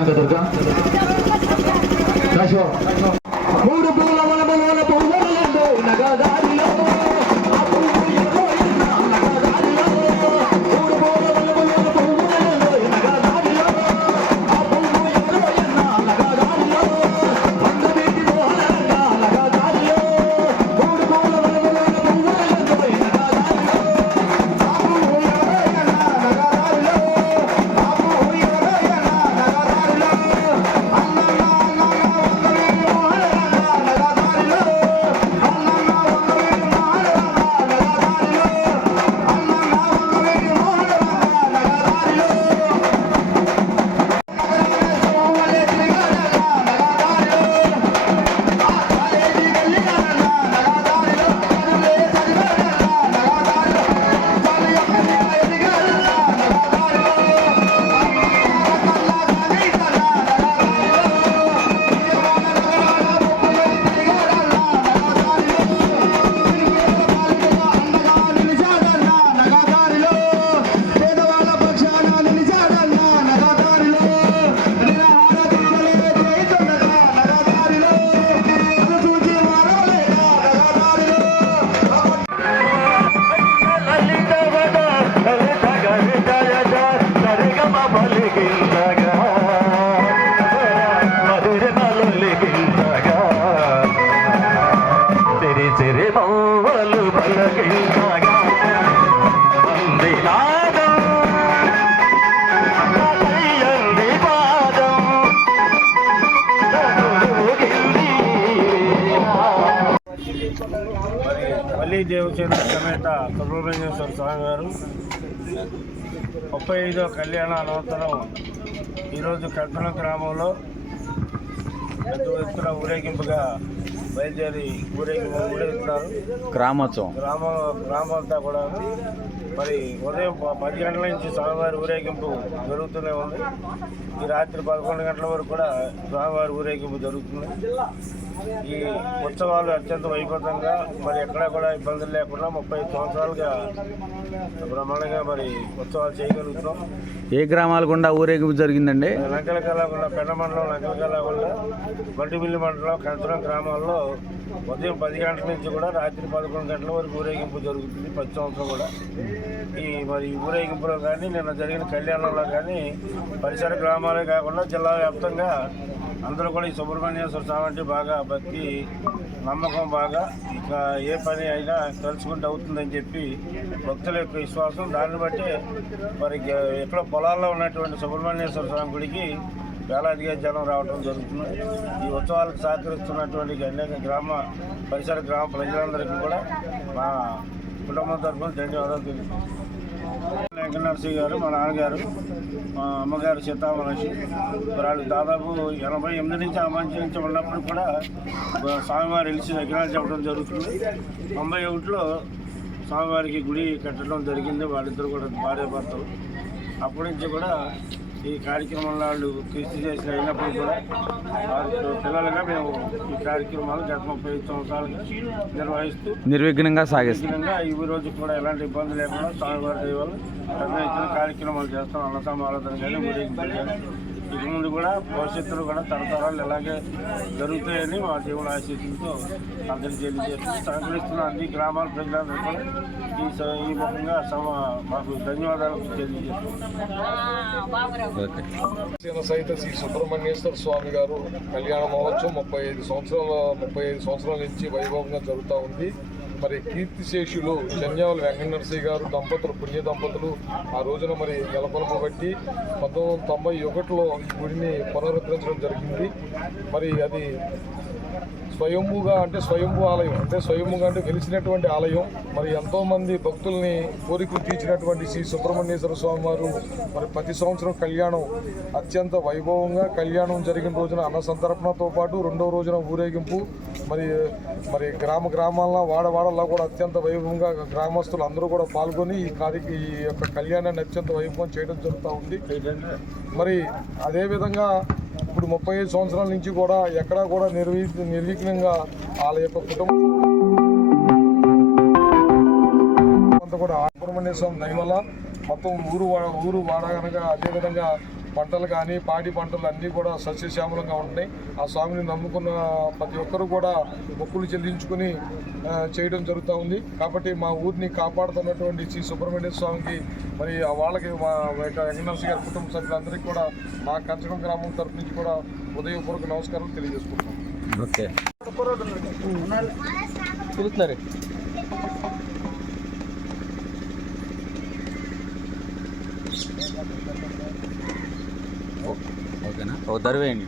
కనకదుర్గ మూడు పూల వలబల పూలలో నగదారిలో దేవసేన సమేత సుబ్రహ్మణ్యేశ్వర స్వామి వారు 35వ కళ్యాణ అనంతరం ఈరోజు కర్తనం గ్రామంలో పెద్ద ఎత్తున ఊరేగింపుగా బయలుదేరి ఊరేగుతున్నారు. గ్రామంతా కూడా మరి ఉదయం 10 గంటల నుంచి స్వామివారి ఊరేగింపు జరుగుతూనే ఉంది. ఈ రాత్రి 11 గంటల వరకు కూడా స్వామివారి ఊరేగింపు జరుగుతుంది. ఈ ఉత్సవాలు అత్యంత వైభవంగా మరి ఎక్కడా కూడా ఇబ్బందులు లేకుండా 35 సంవత్సరాలుగా బ్రహ్మాండంగా మరి ఉత్సవాలు చేయగలుగుతున్నాం. ఏ గ్రామాల గుండా ఊరేగింపు జరిగిందండి? లంకలకల్లాగుండ, పెన్న మండలం లంకలకల్లాగుండ, బంటిమిల్లి మండలం, కంచరం గ్రామాల్లో ఉదయం 10 గంటల నుంచి కూడా రాత్రి 11 గంటల వరకు ఊరేగింపు జరుగుతుంది. 10 సంవత్సరం కూడా మరి ఊరేగింపులో కానీ నిన్న జరిగిన కళ్యాణంలో కానీ పరిసర గ్రామాలే కాకుండా జిల్లా వ్యాప్తంగా అందరూ కూడా ఈ సుబ్రహ్మణ్యేశ్వర స్వామి అంటే బాగా భక్తి నమ్మకం, బాగా ఇక ఏ పని అయినా తలుచుకుంటూ అవుతుందని చెప్పి భక్తుల యొక్క విశ్వాసం. దాన్ని బట్టి మరి ఎక్కడ పొలాల్లో ఉన్నటువంటి సుబ్రహ్మణ్యేశ్వర స్వామి గుడికి వేలాదిగా జనం రావడం జరుగుతుంది. ఈ ఉత్సవాలకు సహకరిస్తున్నటువంటి అనేక పరిసర గ్రామ ప్రజలందరికీ కూడా మా కుటుంబం తరఫున ధన్యవాదాలు తెలుపుతున్నాను. వెంకటనరసింహ గారు, మా నాన్నగారు, మా అమ్మగారు సీతామహర్షి, వాళ్ళు దాదాపు 88 నుంచి ఆ మంచి నుంచి ఉన్నప్పుడు కూడా స్వామివారి వెలిసి విగ్రహాలు చెప్పడం జరుగుతుంది. 91లో స్వామివారికి గుడి కట్టడం జరిగింది. వాళ్ళిద్దరు కూడా భార్యాభర్తలు. అప్పటి నుంచి కూడా ఈ కార్యక్రమంలో వాళ్ళు కృషి చేసిన అయినప్పుడు కూడా వారి పిల్లలుగా మేము ఈ కార్యక్రమాలు గత 35 సంవత్సరాలుగా నిర్వహిస్తూ నిర్విఘ్నంగా ఈ రోజు కూడా ఎలాంటి ఇబ్బంది లేకుండా స్వామివారి దైవాలు పెద్ద ఎత్తున కార్యక్రమాలు చేస్తాం. అన్నసమారాధన కానీ ఊరేగింపు కానీ ఇక ముందు కూడా భవిష్యత్తులో కూడా తరతరాలు ఇలాగే జరుగుతాయని మా దేవుడు ఆశీస్సులతో అందరికీ తెలియజేస్తూ సహకరిస్తున్న అన్ని గ్రామాల ప్రజలందరూ కూడా ఈ ముఖంగా మాకు ధన్యవాదాలు తెలియజేస్తున్నాం. సహిత శ్రీ సుబ్రహ్మణ్యేశ్వర స్వామి గారు కళ్యాణ మహోత్సవం 35 సంవత్సరాల నుంచి వైభవంగా జరుగుతూ ఉంది. మరి కీర్తిశేషులు జన్యావుల వెంకటనరసింహ గారు దంపతులు, పుణ్య దంపతులు ఆ రోజున మరి నెలకొల్పబట్టి 1991లో ఈ గుడిని పునరుద్ధరించడం జరిగింది. మరి అది స్వయంభూగా అంటే స్వయంభూ ఆలయం, అంటే స్వయంభూగా అంటే వెలిసినటువంటి ఆలయం. మరి ఎంతోమంది భక్తుల్ని కోరికలు తీర్చినటువంటి శ్రీ సుబ్రహ్మణ్యేశ్వర స్వామి వారు మరి ప్రతి సంవత్సరం కళ్యాణం అత్యంత వైభవంగా కళ్యాణం జరిగిన రోజున అన్న సంతర్పణతో పాటు రెండవ రోజున ఊరేగింపు మరి గ్రామాల్లో వాడవాడల్లో కూడా అత్యంత వైభవంగా గ్రామస్తులు అందరూ కూడా పాల్గొని ఈ యొక్క కళ్యాణాన్ని అత్యంత వైభవం చేయడం జరుగుతూ ఉంది. మరి అదేవిధంగా ఇప్పుడు 35 సంవత్సరాల నుంచి కూడా ఎక్కడా కూడా నిర్విఘ్నంగా వాళ్ళ యొక్క కుటుంబం అంతా కూడా సుబ్రహ్మణ్య స్వామి దయ వల్ల మొత్తం ఊరు వాడగనగా అదేవిధంగా పంటలు కానీ పాడి పంటలు అన్నీ కూడా సస్యశ్యామలంగా ఉంటున్నాయి. ఆ స్వామిని నమ్ముకున్న ప్రతి ఒక్కరూ కూడా మొక్కులు చెల్లించుకుని చేయడం జరుగుతూ ఉంది. కాబట్టి మా ఊరిని కాపాడుతున్నటువంటి శ్రీ సుబ్రహ్మణ్య స్వామికి మరి వాళ్ళకి మా వెంకటనరసింహ గారి కుటుంబ సభ్యులందరికీ కూడా మా కంచకం గ్రామం తరఫు నుంచి కూడా ఉదయపూర్వక నమస్కారాలు తెలియజేసుకుంటున్నాం. ఓకే పిలుస్తున్నారు. ఓకేనా ఒక దరివేయండి.